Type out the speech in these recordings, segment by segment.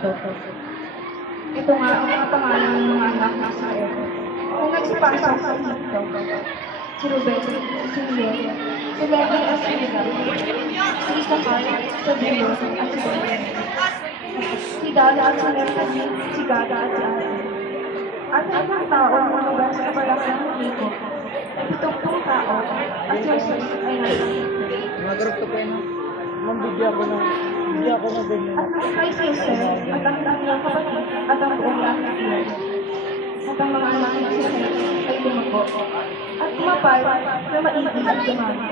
Egipto. Ito nga ang mga pangalan ng mga anak ng Israel. Kung nagsipasok sa Egipto, si Ruben, si Levi, si Levi at si Juda, si Isakar, si Zebulon at si Benjamin, si Dan at si Naphtali, si Gad at si Aser. At ang mga tao ang mula sa kabalakang ng Jacob, ay 70 tao, at Joseph ay nasa Egipto. Mga group ko po yun. Bigyan ko na ganyan. At nakakay si Joseph at ang kanyang kapatid at ang buong lahat ng iyon. At ang mga anak ng Israel ay lumako. At kumapal na maigit at dumami.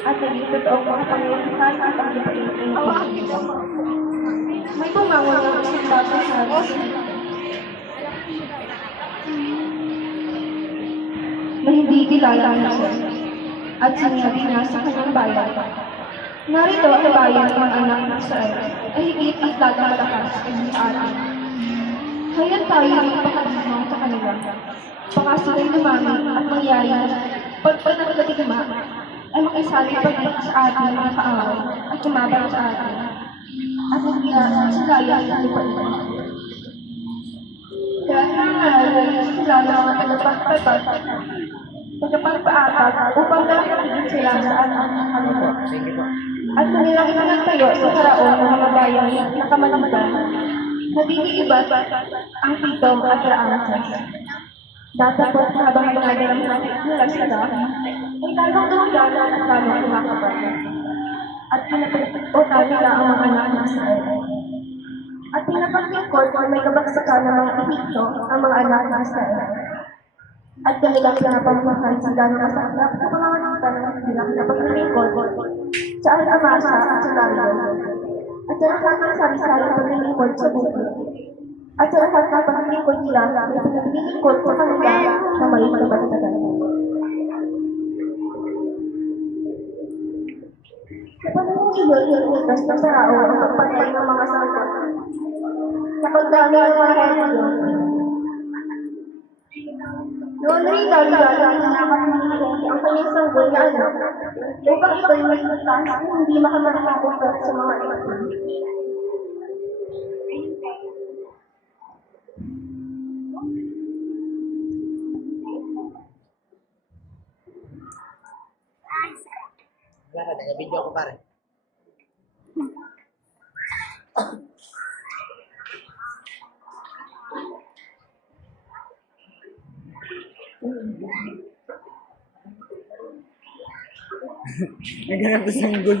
At naging totoong mga pangyayarihan at ang lupain ng Egipto. May bumangon ng isang bagong sabi na hindi kilala ang Joseph. At sinabi niya sa kanyang bayan, narito ang bayan ng mga anak ng Israel ay higit at lalong malakas kaysa sa atin. Hayan tayo ang ipakalimaw sa kanila. Baka sila'y lumami at mangyari na pagpanatigma ay makisali pagdating sa atin ng mga kaaway at tumabang sa atin. At hindi na silaya sa lupain. Kaya nangyari sila ng mga tagapagpaatag upang nakakagigit sila sa anak ng kanila. At kanilang ipanagtayo sa Faraon ng mga bayang nakamalitan, nabibigibad ang Pitom at Raamses. Datapos habang dumadalang sa nila sila, ay talong dumagana at lamang kumakapal. At pinapagputan nila ang mga anak ng Israel. At pinapaglingkod kung may kabagsakan ng mga Egipto ang mga anak ng Israel. At kanilang pinapamahal sa gano'n sa anak sa pamamagitan ng kanilang napaglingkod sa Al-Amasa at sa Lalion. At sa lahat ng sari-sari paglilingkod sa bukid. At sa lahat ng paglilingkod nila na pinaglilingkod sa kanila na may malabagsakan. Sa panahon iyon, inuutos ng Sarao ang pagpatay ng mga sangka. Sa pagdami ng mga Hebrew, noon rin dahil ang kanyang sanggol na anak upang ito'y magligtas at hindi makamalakutot sa mga ito. Wala ka, nag-video ko pare. Naghanap ko sanggol.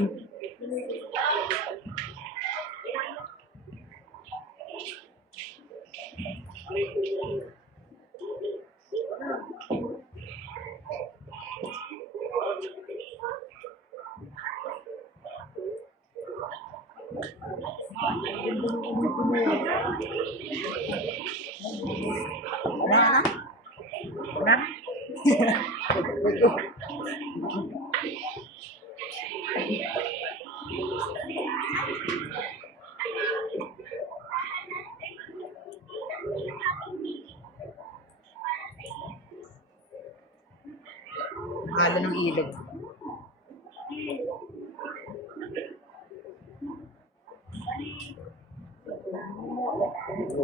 Halo ng ilog.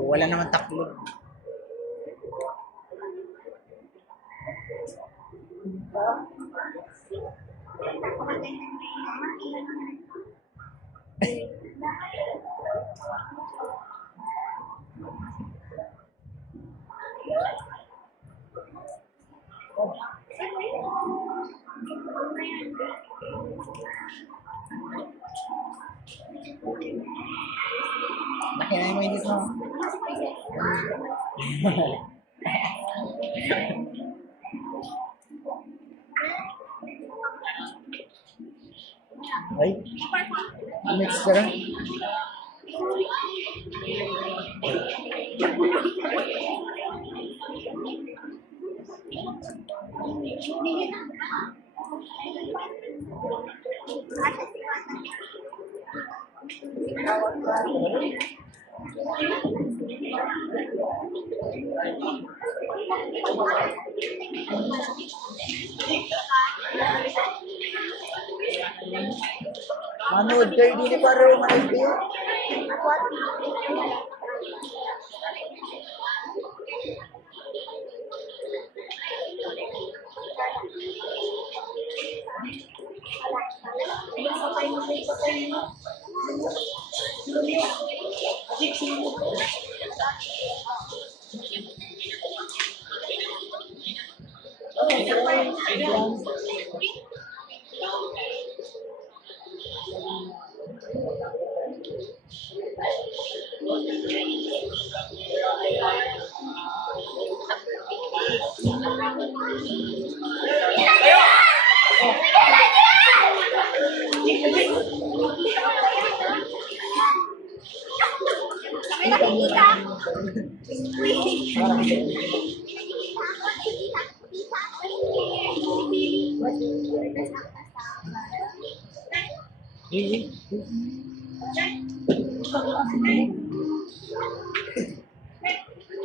Wala naman taklog. Nakinain mo yung mo. Ay, mix ka rin. Manood kayo din para umalis kayo.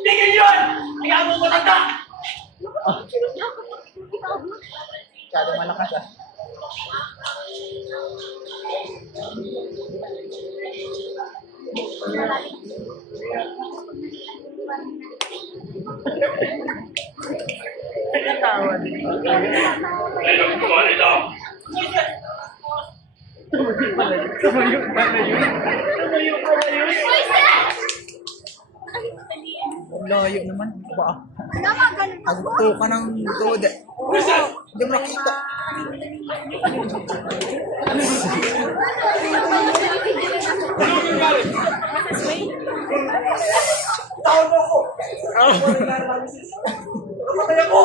Tingin yun! Kaya mo matanda! Masyado malakas ah. Ang layo naman. Ba? Agto ka ng toda. Hindi mo nakita. Tawag mo ako! Kapatay ako!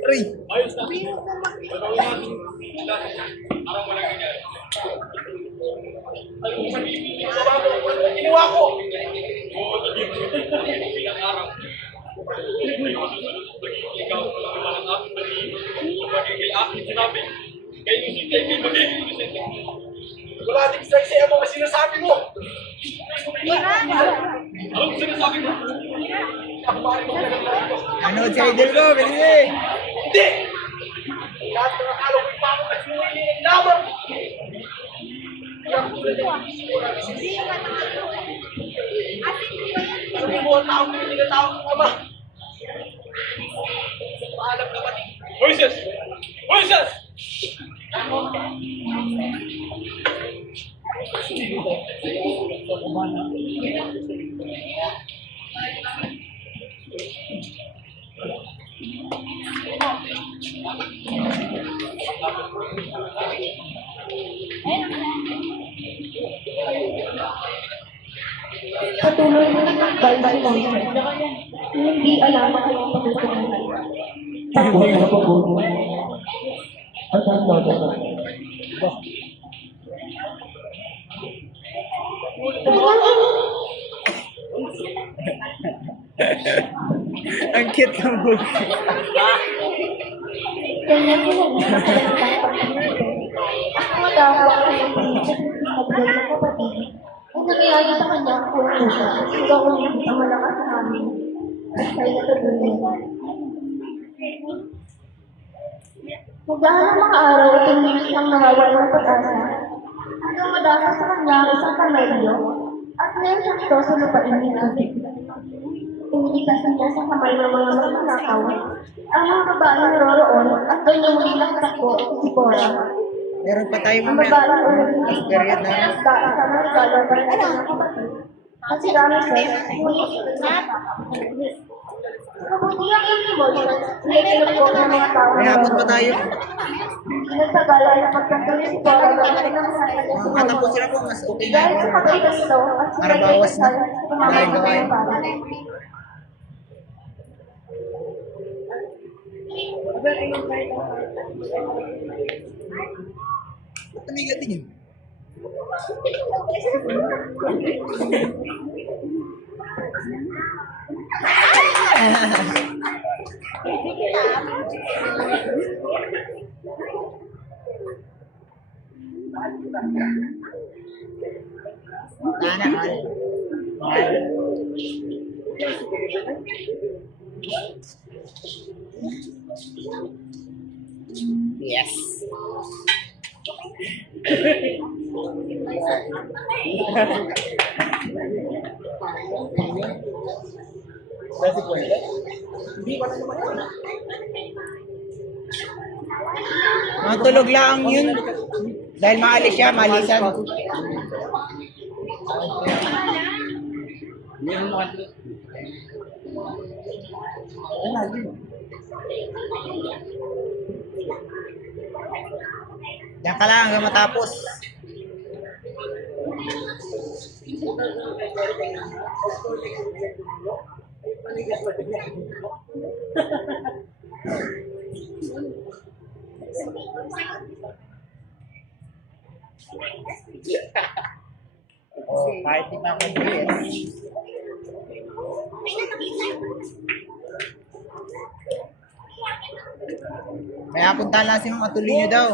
Aray! Ayos na. Gagawin natin lahat. Parang walang ganyan. Ano kung sabihin sa bago? Ano ang ginawa ko? Oo, sabihin mo bilang araw. Ikaw, naman ang aking balihin. Magiging aking sinabi. Kayo si Teki, magiging inosente. Wala ding strike ang mga sinasabi mo. Anong sinasabi mo? Ako pare mo pinagagawa ko. Ano si idol ko? Bilis eh! Hindi! Lahat ng akala ko'y pako at sinuli ng lamang. Kaya ako tulad ng isip ko namin si Sabi mo ang taong na tinatawag ng ama. Paalam kapatid. Moises! Moises! Patuloy na nagbalik ng hindi alam ang kanyang patutunguhan. Ang cute ng book. Ganyan ko hindi masalagtang pagkakas. Ako madawa ang kanyang pinisip at ng kapatid. Ang nangyayari sa kanya kung siya, gawin ang malakas sa amin. At sa'yo na tuloy. Magdahal ng mga araw, tumingin siyang nawawalan ng pag-asa. Hanggang madakas sa kanya ang isang kamelyo at ngayon siya ito sa lupain ni David. Iniitas niya sa kamay ng mga magnanakaw ang mga babae naroroon at doon yung muli lang takbo si Cora. Meron pa tayo Ang mamaya. babae ang naging Period na. daan sa mga regalo para sa kanyang kapatid. At si Ramses, muli niya. Kabuti ang emotions, hindi tinupok ng mga tao. May hapon pa tayo. Nagtagala na pagkantuloy si Cora ng kanyang kanya si Kung katapusin ako, mas okay na dahil ako. sa pagkaitas ito at sa Para bawas na. Dahil gawain. Tumigat din yun. Sana all. Yes. Matulog lang yun. Dahil maalis siya, malisan. Diyan ka lang hanggang matapos. Oh, kahit di pa ako kaya punta lang si Mama, tuloy nyo daw.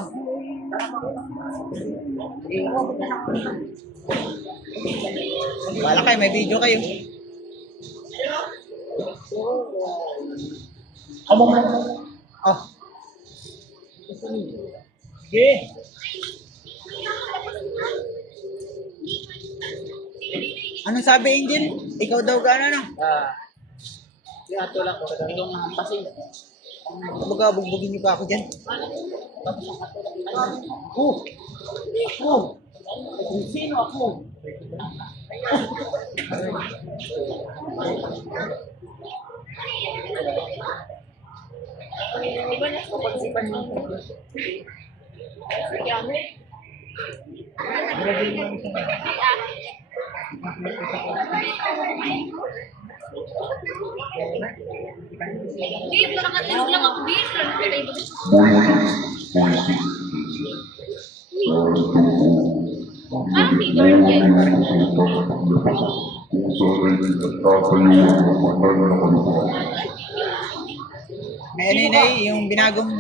Wala kayo, may video kayo. Oh. Sige. Ano sabi, Angel? Ikaw daw gano'n, no? Ato lang ko kadang hampasin. Kumbaga, bugbugin niyo pa ako dyan. Sino ako? Dave, nakakatulog lang ako, Dave. Parang si Lord yan. May ano yun eh, yung binagong...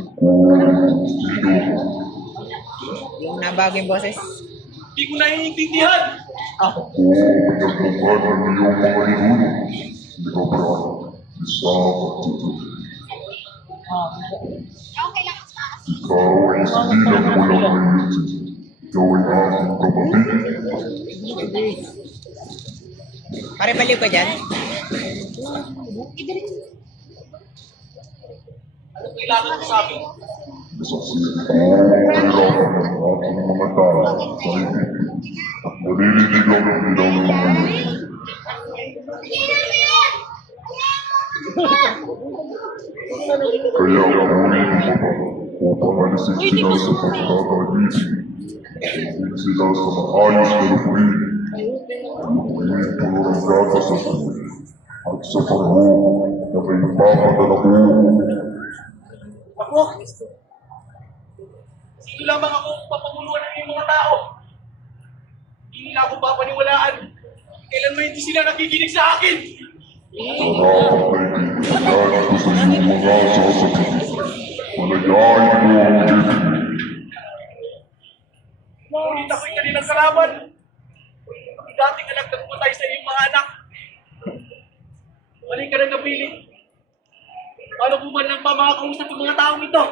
Yung nabagong boses. Hindi ko naiintindihan! Okay lang. Pare, baliw ka dyan? Ano kailangan mo sa akin? Kaya uwiin mo pa upang alisin sila sa pagkakagiging. Uwiin sila sa maayos na lupuin. Uwiin puno ng gatas at tubig. At sa pango na may papadalako. Ako? Sino lamang ako papanguluan ng iyong mga tao? Hindi nila ako papaniwalaan. Kailan mo hindi sila nakikinig sa akin? Salamat ay kaibigan ko sa iyong mga sasabihin. Palayain mo ang ibig. Ngunit ako'y kanilang kalaban. Ang dating anak na pumatay sa iyong mga anak. Balik ka na napili. Paano po man lang pa makakausap ang mga taong ito?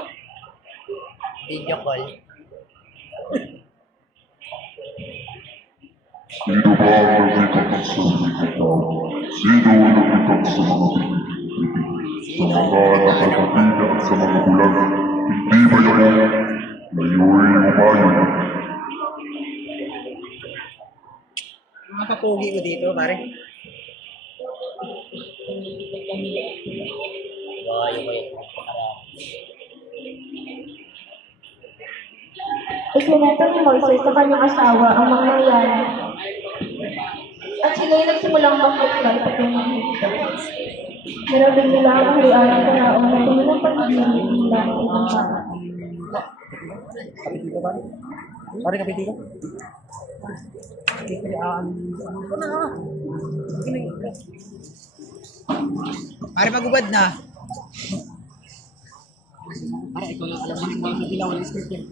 Video call. Sino ba ang nabigat ng sarili ng tao? Sino ang nabigat sa mga bibig? Sa mga nakatapinan at sa mga bulag. Hindi ba yun? Layuin umayon. Mga kapugi ko dito, pare. Ikinento ni Moises sa kanyang asawa ang mga nangyari. At sila ay nagsimulang magpaplay sa kanyang hito. Nirabing nila ang kahayaan ng Faraon na tuminang pag-ibig nila ng ibang bata. Pare, kapiti ka? Pare, magubad na. Para ikaw lang alam mo yung mga dilaw ng script yan.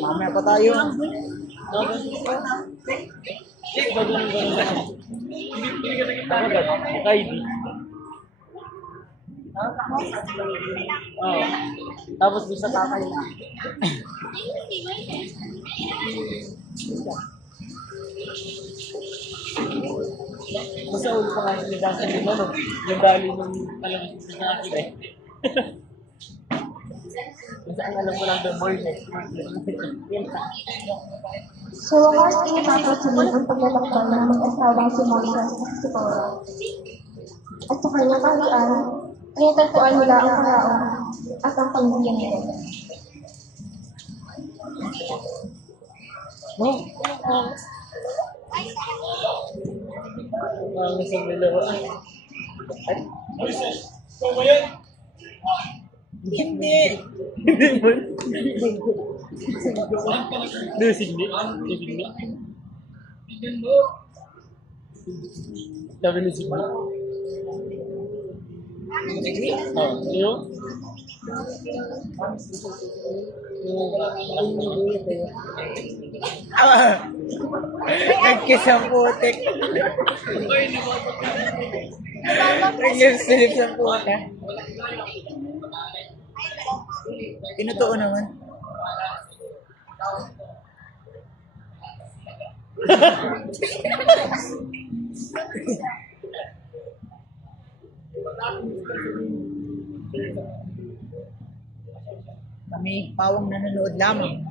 Mamaya pa tayo. Tapos bisa tatay na. Basta ulo pa nga yung dasa nila, no? Yung dali ng alam sa akin eh. Basta ang alam ko lang the more next. Yan pa. Sa wakas, inipapatuloy ang paglalakbay ng mag-asawang si Moises at si Cora. At sa kanyang kaharian, ay natagpuan nila ang Faraon at ang pamilya nito. No? Ang isang nilaro. Moises, ikaw ba yan? Hindi! Hindi mo. Hindi, sige. Sige. Tingnan mo. Sabi ni sige. Oh, iyo? Nag-kiss ang putik. Nag-lips ang putik. Pinutuo naman. Kami pawang nanonood lamang.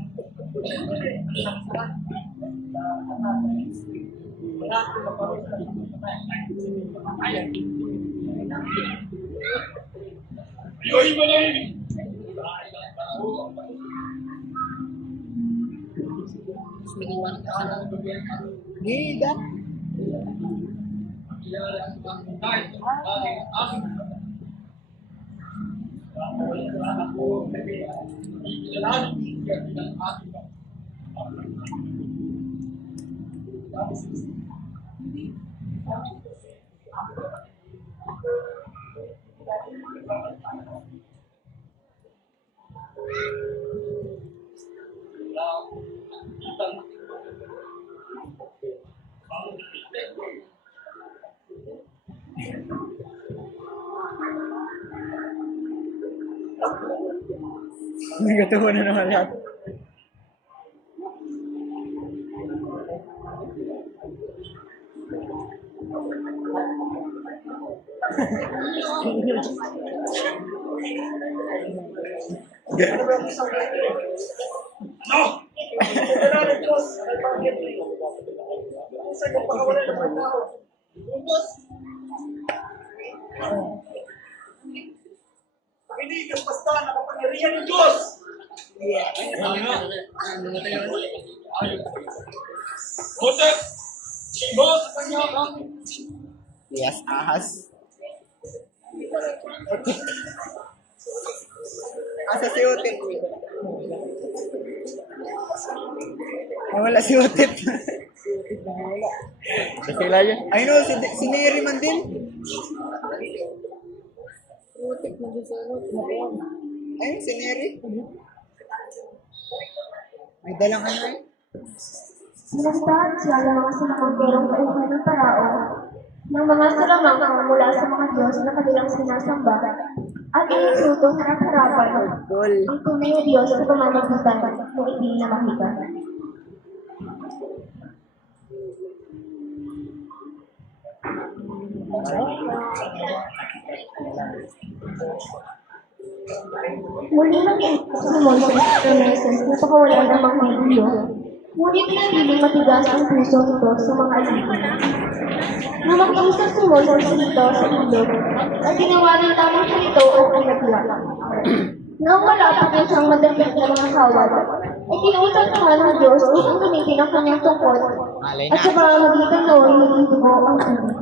Yoy mo lang. Gida. Nagatuwa na naman lahat. No! Kailangan Diyos ay bakit? Kung saan yung pakawalan ng mga tao? Ubos! Hindi kang basta nakapangyarihan ng Diyos! Joseph! Mo sa kanya ang Yes, ahas. Asa si Utip? Wala si Utip. Sila yun. Ay no, si Neri man din. Ayun, si Neri. May dalang ano eh. Sinagdahan siya ng mga sinamagperong kauhan ng Faraon, ng mga salamang mula sa mga Diyos na kanilang sinasamba, at ininsultong harap-harapan ang tunay na Diyos sa pamamagitan ng iting na makita. Muli nang si Moises at Meses na pakawalan ng mga Hebreyo, ngunit nagiging matigas ang puso nito sa mga alipin. Nang mag-isa si Moises dito sa ilog, at tinawanan lamang siya ito ang alagla. Nang malapit na siyang madapit ng mga kawad, ay kinuusap siya ng Diyos upang gamitin ang kanyang tungkol, at sa pamamagitan noon hindi dugo ang tubig.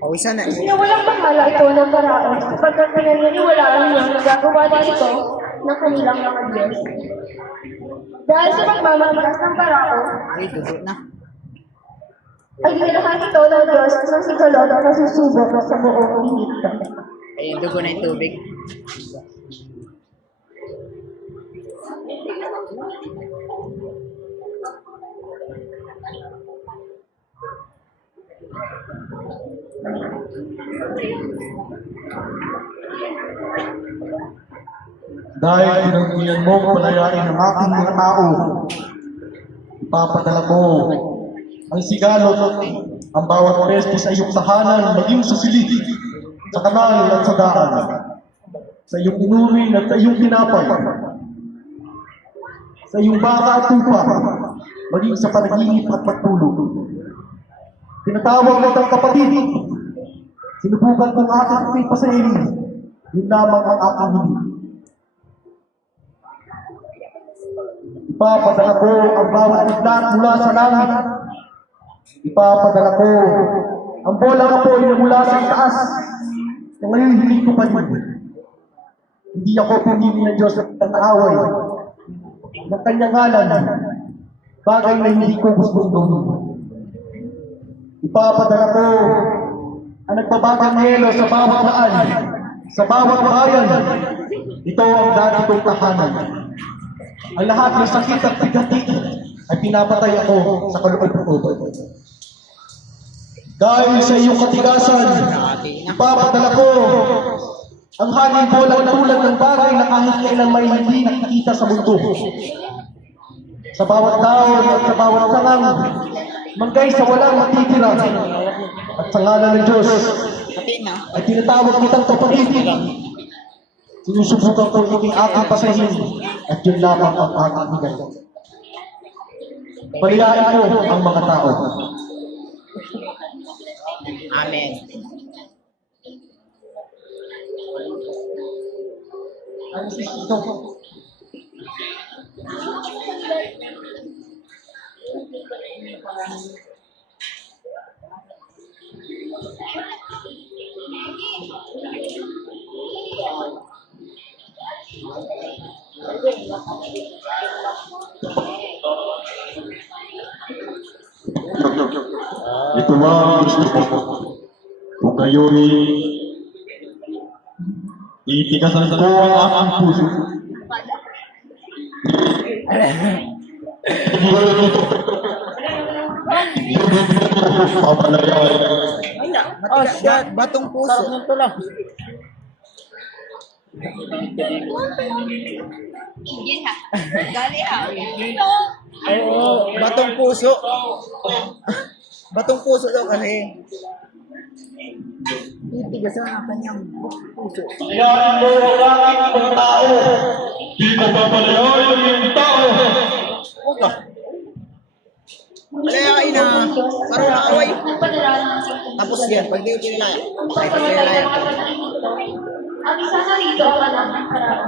Pawisan na. Sinawalang bahala ito ng Faraon sapagkat pinaniniwalaan niya na gagawa din ito ng kanilang mga Diyos. Dahil sa pagmamataas ng Faraon, Ay, dugo na. ay dinalahan ito ng Diyos ng sigalot at nasusubok sa buong Egypto. Ay, dugo na yung tubig. Dahil pinagpilian mo palayain ang aking mga tao, ipapadala mo ang sigalot ang bawat peste sa iyong tahanan, maging sa silid, sa kanal at sa daan, sa iyong inumin at sa iyong tinapay, sa iyong baka at tupa, maging sa panaginip at pagtulog. Tinatawag kitang kapatid, sinubukan kong aking ipinpasaili, yun lamang ang aking hindi. Ipapadala ko ang bawat kidlat mula sa langit. Ipapadala ko ang bolang apoy na mula sa itaas na ngayon hindi ko pa din. Hindi ako pumili ng Diyos ng away ng kanyang ngalan, bagay na hindi ko gustong gawin. Ipapadala ko ang nagbabagang helo sa bawat daan, sa bawat bayan. Ito ang dati kong tahanan. Ang lahat ng sakit at bigati ay pinapatay ako sa kaloob-loob. Dahil sa iyong katigasan, ipapadala ko ang hangin bolang tulad ng bagay na kahit kailan may hindi nakikita sa mundo. Sa bawat taon at sa bawat sangang, manggay sa walang matitira. At sa ngalan ng Diyos, ay tinatawag kitang kapatid. Sinusubukan ko iking aking pasahin at yun lamang ang aking higay. Palihain ko ang mga tao. Amen. Ito ang gusto ko. Kung ngayon titigasan ko ang aking puso. Papalayan. Matigas, batong puso. Sarap ng tulang. Yan ha. Dali ha. Ay, oo. Batong puso. Batong puso daw kasi. Titigasan ang kanyang puso. Iyain mo ang aking mga tao. Di ko papalayan ang iyong tao. Huwag ka. Malayain na. Parang nakaway. Tapos yan, pag di ko kinilaya. Ay, pag kinilaya. Ang isa na rito ang anak ng Parao.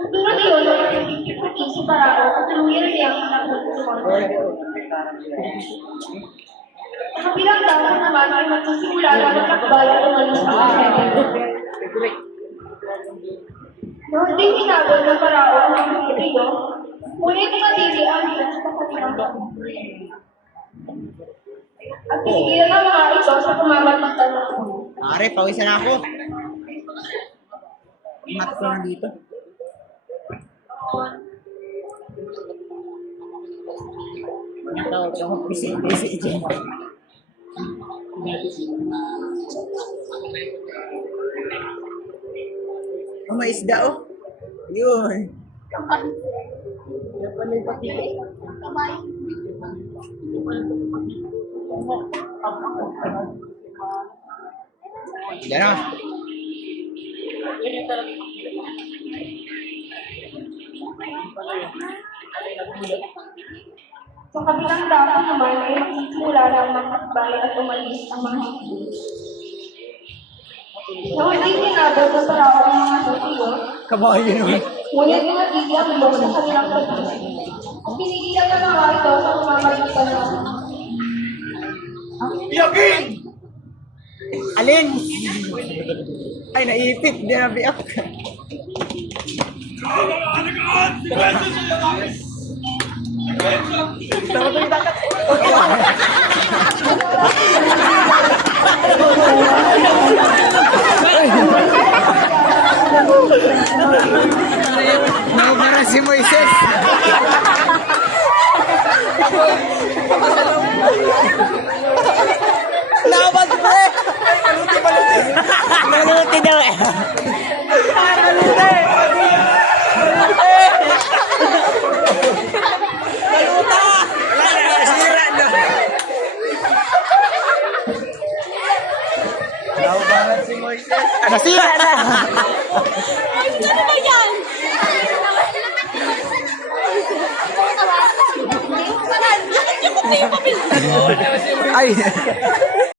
Tulad yun, ang pagkikipati si Parao, at tuluyan siyang napunod sa mga. Sa kabilang dapat naman ay magsisimula na magkakbayan ng mga sa noon din hinabol ng Parao ang mga Pilipino, ngunit matili ang Diyos sa kanilang at pinigilan ang mga ito sa pamamagitan ng Pare, pawisan na ako. Mat ko na dito. Tawag ako. Busy dyan. Oh, may isda oh. Yun. Yan na. Sa kabilang dapat naman ay magsisimula na ang makakbay at umalis ang mga hindi. Noon din hinabol ng Parao ang mga Hutyo, Kabahay yun naman. ngunit matili ang Diyos sa kanilang pag-ibig. At pinigilan ng mga ito sa pamamagitan ng Yagin! Alin? Ay, naipit. Di na biyak. Tama to yung dagat. Naubara si Moises. Laban pre! Naluti daw eh. Naluti! Naluta! Wala na, sira na. Naubangan si Moises. Nasira na! Ano ba yan? Yung papel. Ay!